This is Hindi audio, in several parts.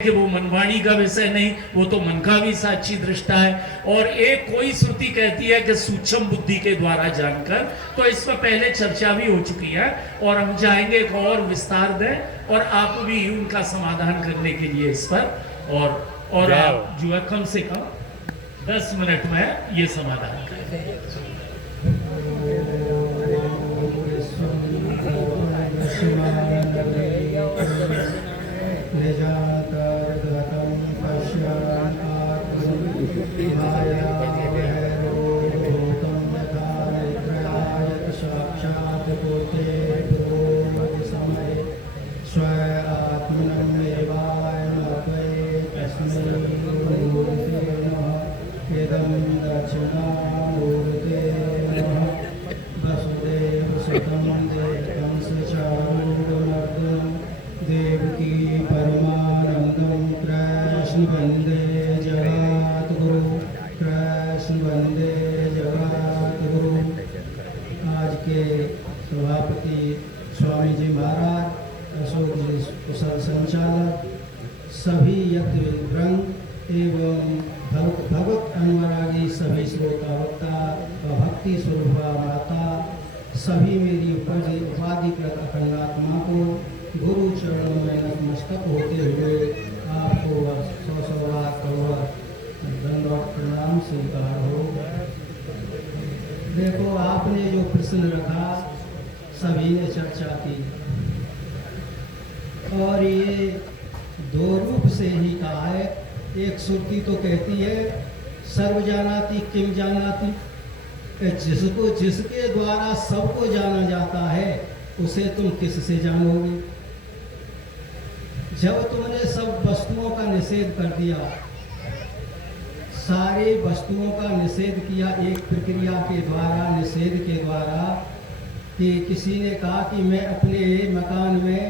कि वो मनवाणी का विषय नहीं, वो तो मन का भी साक्षी दृष्टा है। और एक कोई श्रुति कहती है कि सूक्ष्म बुद्धि के द्वारा जानकर, तो इस पर पहले चर्चा भी हो चुकी है और हम चाहेंगे एक और विस्तार दें और आप भी उनका समाधान करने के लिए इस पर और आप जो है कम से कम 10 मिनट में ये समाधान करें। सभापति स्वामी जी महाराज, अशोक जी कुशल संचालक, सभी यज्ञ वृंद एवं भगवत अनुरागी सभी श्रोता वक्ता, भक्ति स्वरूपा माता, सभी मेरी उपाधिकृत अखंडात्मा को गुरु चरणों में नतमस्तक होते हुए आपको 100 बार दंडवत प्रणाम स्वीकार हो। देखो, आपने जो प्रश्न रखा सभी ने चर्चा की और ये दो रूप से ही कहा है। एक श्रुति तो कहती है सर्व जानाति किम जानाति, जिसको जिसके द्वारा सबको जाना जाता है उसे तुम किससे जानोगे। जब तुमने सब वस्तुओं का निषेध कर दिया, सारे वस्तुओं का निषेध किया एक प्रक्रिया के द्वारा, निषेध के द्वारा, कि किसी ने कहा कि मैं अपने मकान में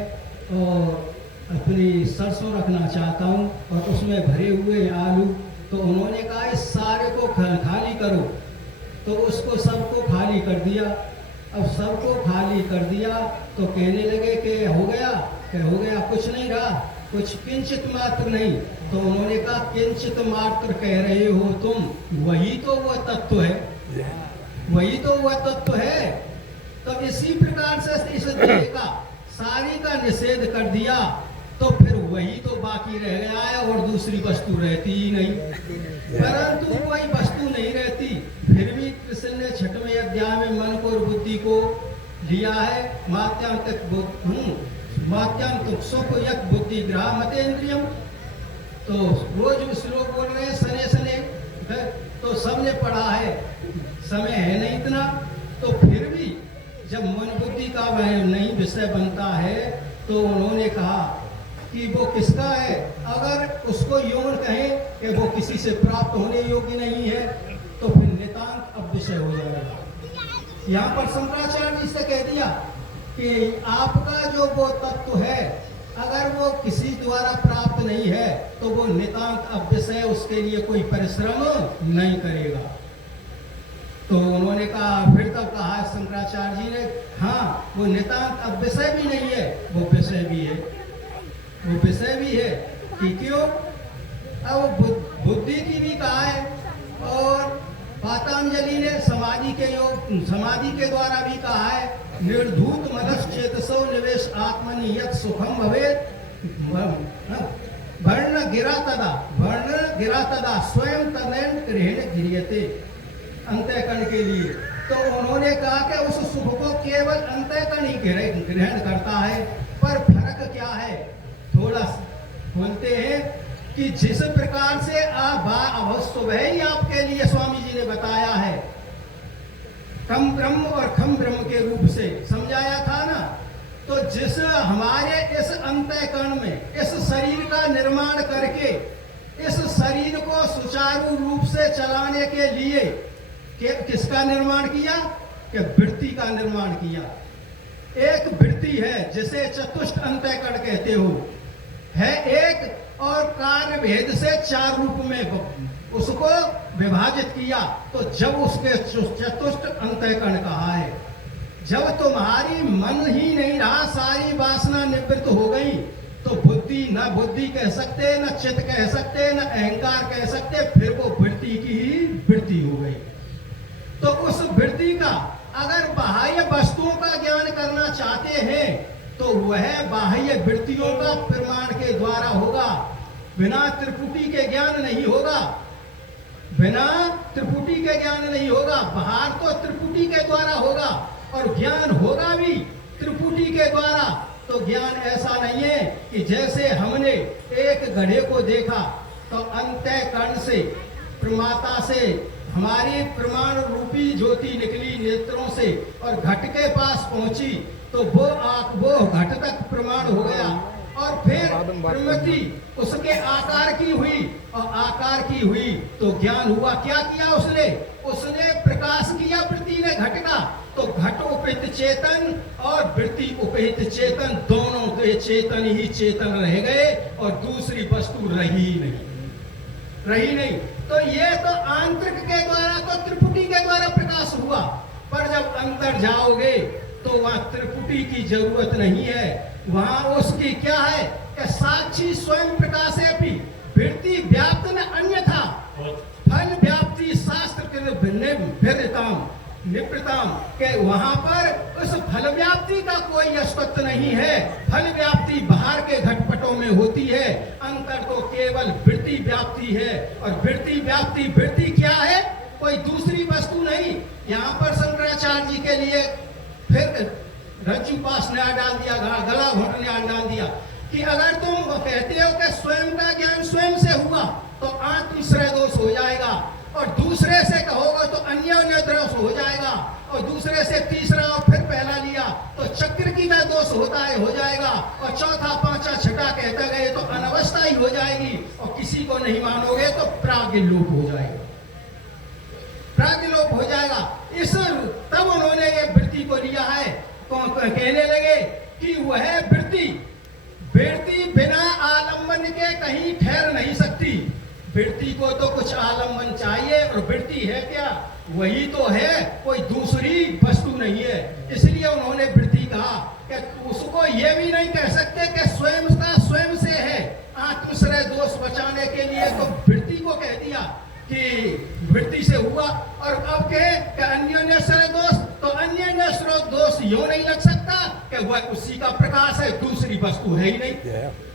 और अपनी सरसों रखना चाहता हूँ और उसमें भरे हुए आलू, तो उन्होंने कहा इस सारे को खाली करो, तो उसको सबको खाली कर दिया। अब सबको खाली कर दिया तो कहने लगे कि हो गया, कुछ नहीं रहा, कुछ किंचित मात्र नहीं। तो उन्होंने कहा किंचित मात्र कह रहे हो तुम, वही तो वह तत्व है, वही तो वह तत्व है। तब इसी प्रकार से इस देह का सारी का निषेध कर दिया तो फिर वही तो बाकी रह गया है और दूसरी वस्तु रहती ही नहीं। परंतु वही वस्तु नहीं रहती, फिर भी कृष्ण ने 6वें अध्याय में मन को और बुद्धि को लिया है। मात्यांत सुख यक बुद्धि ग्रह मतेन्द्रियम, तो रोज श्लोक बोल रहे हैं सने सने, तो सबने पढ़ा है, समय है नहीं इतना। तो फिर भी जब मन बुद्धि का वह नहीं विषय बनता है तो उन्होंने कहा कि वो किसका है। अगर उसको यौन कहें कि वो किसी से प्राप्त होने योग्य नहीं है तो फिर नितांत अब विषय हो जाएगा। यहाँ पर शंकराचार्य जी से कह दिया कि आपका जो वो तत्व है अगर वो किसी द्वारा प्राप्त नहीं है तो वो नितांत अब विषय, उसके लिए कोई परिश्रम नहीं करेगा। तो उन्होंने कहा, फिर तब कहा शंकराचार्य जी ने, हाँ वो नितांत अब विषय भी नहीं है, वो विषय भी है, वो विषय भी है कि क्यों, अब बुद्धि की भी कहा है और पातंजलि ने समाधि के द्वारा भी कहा है, निर्धूत मनश्चेतसो निवेश आत्मनि यत् सुखम भवेत् वर्ण गिरा तदा स्वयं तदेन गृहेण गृह्यते, अंतःकरण के लिए। तो उन्होंने कहा कि उस सुख को केवल अंतःकरण ही ग्रहण करता है। पर फर्क क्या है, थोड़ा बोलते हैं कि जिस प्रकार से सुबह ही आपके लिए स्वामी जी ने बताया है, कम ब्रह्म और खम ब्रह्म के रूप से समझाया था ना। तो जिस हमारे इस अंतःकरण में इस शरीर का निर्माण करके इस शरीर को सुचारू रूप से चलाने के लिए किसका निर्माण किया, कि वृत्ति का निर्माण किया। एक वृत्ति है जिसे चतुष्ट अंतःकरण कहते हो, है एक, और कार्य भेद से 4 रूप में उसको विभाजित किया। तो जब उसके चतुष्ट अंतःकरण कहा है, जब तुम्हारी मन ही नहीं रहा, सारी वासना निवृत्त हो गई, तो बुद्धि न बुद्धि कह सकते, न चित्त कह सकते, न अहंकार कह सकते, फिर वो वृत्ति की ही वृत्ति हो गई। तो उस वृत्ति का अगर बाह्य वस्तुओं का ज्ञान करना चाहते हैं तो वह बाह्य वृत्तियों का प्रमाण के द्वारा होगा, बिना त्रिपुटी के ज्ञान नहीं होगा, बिना त्रिपुटी के ज्ञान नहीं होगा। बाहर तो त्रिपुटी के द्वारा होगा और ज्ञान होगा भी त्रिपुटी के द्वारा। तो ज्ञान ऐसा नहीं है कि जैसे हमने एक घड़े को देखा तो अंतःकरण से, प्रमाता से हमारी प्रमाण रूपी ज्योति निकली नेत्रों से और घट के पास पहुंची तो वो घट तक प्रमाण हो गया और फिर प्रमिति उसके आकार की हुई और आकार की हुई तो ज्ञान हुआ। क्या किया उसने प्रकाश किया वृत्ति ने घट का। तो घट उपहित चेतन और वृत्ति उपहित चेतन दोनों के चेतन ही चेतन रह गए और दूसरी वस्तु रही नहीं। तो ये तो आंतरिक के द्वारा तो त्रिपुटी के द्वारा प्रकाश हुआ, पर जब अंदर जाओगे तो वहां त्रिपुटी की जरूरत नहीं है। वहां उसकी क्या है कि साक्षी स्वयं प्रकाश है भी वृत्ति व्याप्त न अन्यथा फल व्याप्ति शास्त्र के निवृत्ताम के वहां पर उस फल व्याप्ति का कोई अस्तित्व नहीं है। फल व्याप्ति बाहर के घटपटों में होती है, अंतर तो केवल वृत्ति व्याप्ति है। और वृत्ति व्याप्ति वृत्ति क्या है? कोई दूसरी वस्तु नहीं। यहाँ पर शंकराचार्य जी के लिए फिर रज्जु पास न्याय डाल दिया, गला घोट न्याय डाल दिया कि अगर तुम कहते हो कि स्वयं का ज्ञान स्वयं से हुआ तो आत्मश्रय दोष हो जाएगा, और दूसरे से कहोगे तो अन्य दोष हो जाएगा, और दूसरे से तीसरा और फिर पहला लिया तो चक्र की वह दोष हो जाएगा, और चौथा पांचवा छठा कहते गए तो अनवस्था ही हो जाएगी, और किसी को नहीं मानोगे तो प्राग्ञलोप हो जाएगा, प्राग्ञलोप हो जाएगा। इस तब उन्होंने ये वृत्ति को लिया है, कहने लगे कि वह वृत्ति बिना आलंबन के कहीं ठहर नहीं सकती। वृत्ति को तो कुछ आलंबन चाहिए, और वृत्ति है क्या? वही तो है, कोई दूसरी वस्तु नहीं है। इसलिए उन्होंने वृत्ति कहा कि उसको ये भी नहीं कह सकते कि स्वयं का स्वयं से है। आत्मश्रय दोष बचाने के लिए तो वृत्ति को कह दिया कि वृत्ति से हुआ, और अब कहे कि अन्योन्याश्रय दोष, तो अन्योन्याश्रय दोष यूं नहीं लग सकता कि वह उसी का प्रकाश है, दूसरी वस्तु है ही नहीं,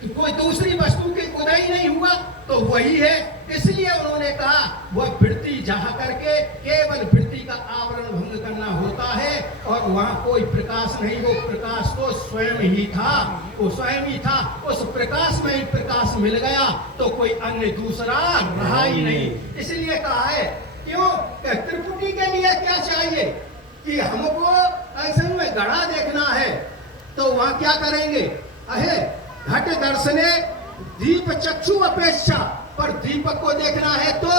तो कोई दूसरी वस्तु के उदय ही नहीं हुआ, तो वही है। इसलिए उन्होंने कहा वह वृत्ति जहाँ करके केवल वृत्ति का आवरण भंग करना होता है, और वहां कोई प्रकाश नहीं, वो प्रकाश तो स्वयं ही था, वो स्वयं ही था। उस प्रकाश में ही प्रकाश मिल गया तो कोई अन्य दूसरा रहा ही नहीं। इसलिए कहा है क्यों? त्रिपुटी के लिए क्या चाहिए कि हमको ऐसे में गढ़ा देखना है तो वहां क्या करेंगे? अहे घट दर्शने दीप चक्षु अपेक्षा, पर दीपक को देखना है तो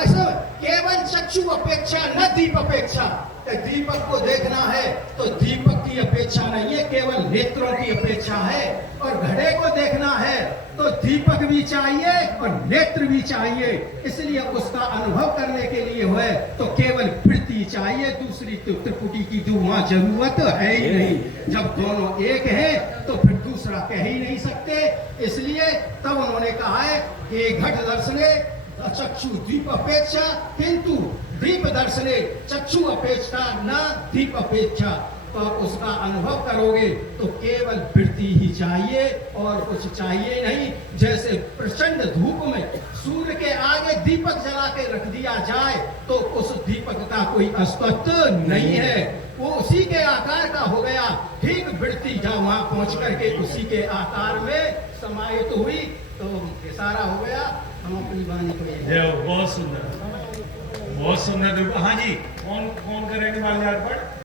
ऐसा केवल चक्षु अपेक्षा न दीप अपेक्षा। दीपक को देखना है तो दीपक की अपेक्षा नहीं है, केवल नेत्रों की अपेक्षा है। और घड़े को देखना है तो दीपक भी चाहिए और नेत्र भी चाहिए। इसलिए उसका अनुभव करने के लिए है तो केवल वृत्ति चाहिए, दूसरी त्रिपुटी की जो वहां जरूरत है ही नहीं। जब दोनों एक है तो फिर दूसरा कह ही नहीं सकते। इसलिए तब उन्होंने कहा है कि घट दर्शने चक्षु दीप अपेक्षा, किंतु दीप दर्शने चक्षु अपेक्षा न दीप अपेक्षा। तो उसका अनुभव करोगे तो केवल वृत्ति ही चाहिए और कुछ चाहिए नहीं। जैसे प्रचंड धूप में सूर्य के आगे दीपक जला के रख दिया जाए तो उस दीपक का कोई अस्तित्व नहीं है, वो उसी के आकार का हो गया। ठीक वृत्ति जब वहां पहुंच करके उसी के आकार में समाहित हुई तो इशारा हो गया। हम अपनी वाणी को बहुत सुंदर, बहुत सुंदर। हाँ जी, कौन करेंगे माल्यार्पण?